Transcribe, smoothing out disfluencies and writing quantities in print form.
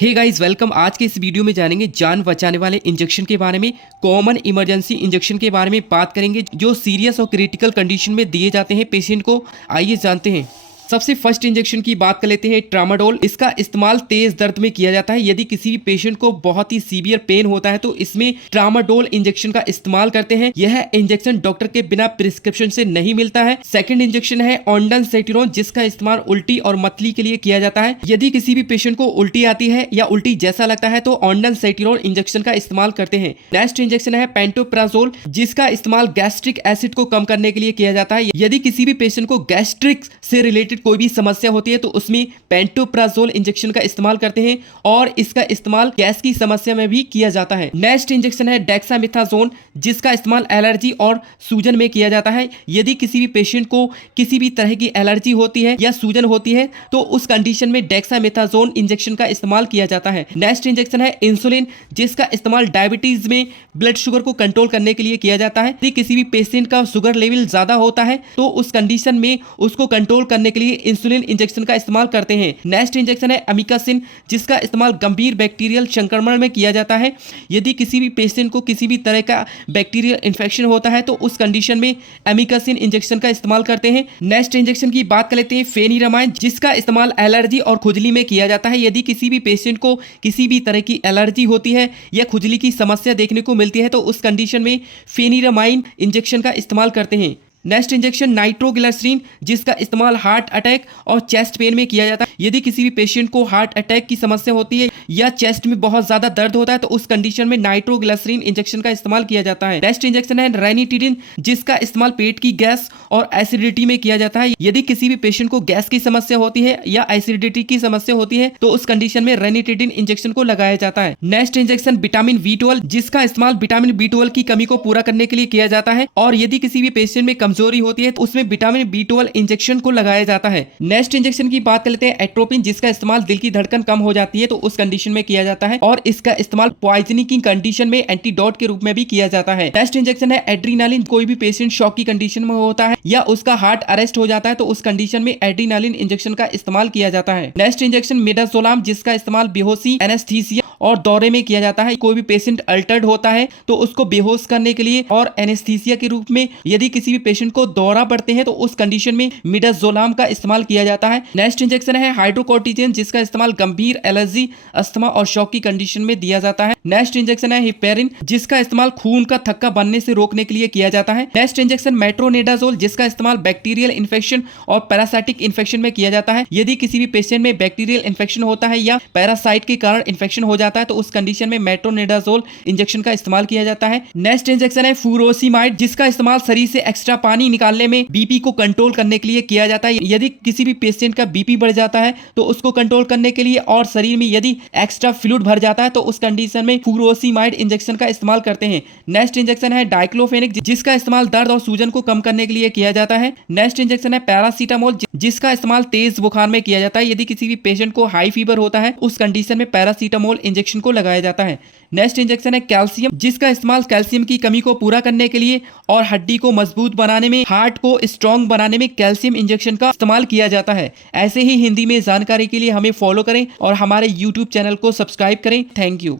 Hey guys welcome. आज के इस वीडियो में जानेंगे जान बचाने वाले इंजेक्शन के बारे में। कॉमन इमरजेंसी इंजेक्शन के बारे में बात करेंगे जो सीरियस और क्रिटिकल कंडीशन में दिए जाते हैं पेशेंट को। आइए जानते हैं। सबसे फर्स्ट इंजेक्शन की बात कर लेते हैं, ट्रामाडोल। इसका इस्तेमाल तेज दर्द में किया जाता है। यदि किसी भी पेशेंट को बहुत ही सीवियर पेन होता है तो इसमें ट्रामाडोल इंजेक्शन का इस्तेमाल करते हैं। यह इंजेक्शन डॉक्टर के बिना प्रिस्क्रिप्शन से नहीं मिलता है। सेकंड इंजेक्शन है ऑन्डानसेटिनोन, जिसका इस्तेमाल उल्टी और मतली के लिए किया जाता है। यदि किसी भी पेशेंट को उल्टी आती है या उल्टी जैसा लगता है तो ऑन्डानसेटिनोन इंजेक्शन का इस्तेमाल करते हैं। नेक्स्ट इंजेक्शन है पेंटोप्राजोल, जिसका इस्तेमाल गैस्ट्रिक एसिड को कम करने के लिए किया जाता है। यदि किसी भी पेशेंट को गैस्ट्रिक से रिलेटेड कोई भी समस्या होती है तो उसमें पेंटोप्राजोल इंजेक्शन का इस्तेमाल करते हैं और इसका इस्तेमाल गैस की समस्या में भी किया जाता है। नेक्स्ट इंजेक्शन है डेक्सामेथासोन, जिसका इस्तेमाल एलर्जी और सूजन में किया जाता है। यदि किसी भी पेशेंट को किसी भी तरह की एलर्जी होती है या सूजन होती है तो उस कंडीशन में डेक्सामेथासोन इंजेक्शन का इस्तेमाल किया जाता है। नेक्स्ट इंजेक्शन है इंसुलिन, जिसका इस्तेमाल डायबिटीज में ब्लड शुगर को कंट्रोल करने के लिए किया जाता है। यदि किसी भी पेशेंट का शुगर लेवल ज्यादा होता है तो उस कंडीशन में उसको कंट्रोल करने के लिए इंसुलिन इंजेक्शन का इस्तेमाल करते हैं। नेक्स्ट इंजेक्शन है अमिकासिन, जिसका इस्तेमाल गंभीर बैक्टीरियल संक्रमण में किया जाता है। यदि किसी भी पेशेंट को किसी भी तरह का बैक्टीरियल इन्फेक्शन होता है तो उस कंडीशन में अमिकासिन इंजेक्शन का इस्तेमाल करते हैं। नेक्स्ट इंजेक्शन की बात कर लेते हैं फेनिरामाइन, जिसका इस्तेमाल एलर्जी और खुजली में किया जाता है। यदि किसी भी पेशेंट को किसी भी तरह की एलर्जी होती है या खुजली की समस्या देखने को मिलती है तो उस कंडीशन में फेनिरामाइन इंजेक्शन का इस्तेमाल करते हैं। नेक्स्ट इंजेक्शन नाइट्रोग्लिसरीन, जिसका इस्तेमाल हार्ट अटैक और चेस्ट पेन में किया जाता है। यदि किसी भी पेशेंट को हार्ट अटैक की समस्या होती है या चेस्ट में बहुत ज्यादा दर्द होता है तो उस कंडीशन में नाइट्रोग्लिसरीन इंजेक्शन का इस्तेमाल किया जाता है। नेक्स्ट इंजेक्शन है रेनिटिडिन, जिसका इस्तेमाल पेट की गैस और एसिडिटी में किया जाता है। यदि किसी भी पेशेंट को गैस की समस्या होती है या एसिडिटी की समस्या होती है तो उस कंडीशन में रेनिटिडिन इंजेक्शन को लगाया जाता है। नेक्स्ट इंजेक्शन विटामिन B12, जिसका इस्तेमाल विटामिन B12 की कमी को पूरा करने के लिए किया जाता है और यदि किसी भी पेशेंट में कमजोरी होती है तो उसमें विटामिन B12 इंजेक्शन को लगाया जाता है। नेक्स्ट इंजेक्शन की बात कर लेते हैं एट्रोपिन, जिसका इस्तेमाल दिल की धड़कन कम हो जाती है तो उस कंडीशन में किया जाता है और इसका इस्तेमाल पॉइजनिंग की कंडीशन में एंटीडोट के रूप में भी किया जाता है। नेक्स्ट इंजेक्शन है एड्रीनालिन। कोई भी पेशेंट शॉक की कंडीशन में होता है या उसका हार्ट अरेस्ट हो जाता है तो उस कंडीशन में एड्रीनालिन इंजेक्शन का इस्तेमाल किया जाता है। नेक्स्ट इंजेक्शन मिडाजोलाम, जिसका इस्तेमाल बेहोशी, एनेस्थीसिया और दौरे में किया जाता है। कोई भी पेशेंट अल्टर्ड होता है तो उसको बेहोश करने के लिए और एनेस्थीसिया के रूप में यदि किसी भी पेशेंट को दौरा पड़ते हैं तो उस कंडीशन में मिडाजोलाम का इस्तेमाल किया जाता है। नेक्स्ट इंजेक्शन है हाइड्रोकोर्टिजन, जिसका इस्तेमाल गंभीर एलर्जी, अस्थमा और शॉक की कंडीशन में दिया जाता है। नेक्स्ट इंजेक्शन है हिपेरिन, जिसका इस्तेमाल खून का थक्का बनने से रोकने के लिए किया जाता है। नेक्स्ट इंजेक्शन मेट्रोनिडाजोल, जिसका इस्तेमाल बैक्टीरियल इन्फेक्शन और पैरासाइटिक इन्फेक्शन में किया जाता है। यदि किसी भी पेशेंट में बैक्टीरियल इन्फेक्शन होता है या पैरासाइट के कारण इन्फेक्शन हो जाता है तो उस कंडीशन में मेट्रोनिडाजोल इंजेक्शन का इस्तेमाल किया जाता है। नेक्स्ट इंजेक्शन है फुरोसिमाइड, जिसका इस्तेमाल शरीर से एक्स्ट्रा पानी निकालने में बीपी को कंट्रोल करने के लिए किया जाता है। यदि किसी भी पेशेंट का बीपी बढ़ जाता है तो उसको कंट्रोल करने के लिए और शरीर में यदि एक्स्ट्रा फ्लूइड भर जाता है तो उस कंडीशन में फुरोसिमाइड इंजेक्शन का इस्तेमाल करते हैं। नेक्स्ट इंजेक्शन है डाइक्लोफेनिक, जिसका इस्तेमाल दर्द और सूजन को कम करने के लिए किया जाता है। नेक्स्ट इंजेक्शन है पैरासीटामोल, जिसका इस्तेमाल तेज बुखार में किया जाता है। यदि किसी भी पेशेंट को हाई फीवर होता है उस कंडीशन में पैरासीटामोल इंजेक्शन को लगाया जाता है। नेक्स्ट इंजेक्शन है कैल्शियम, जिसका इस्तेमाल कैल्शियम की कमी को पूरा करने के लिए और हड्डी को मजबूत बनाने में, हार्ट को स्ट्रांग बनाने में कैल्शियम इंजेक्शन का इस्तेमाल किया जाता है। ऐसे ही हिंदी में जानकारी के लिए हमें फॉलो करें और हमारे YouTube चैनल को सब्सक्राइब करें। Thank you.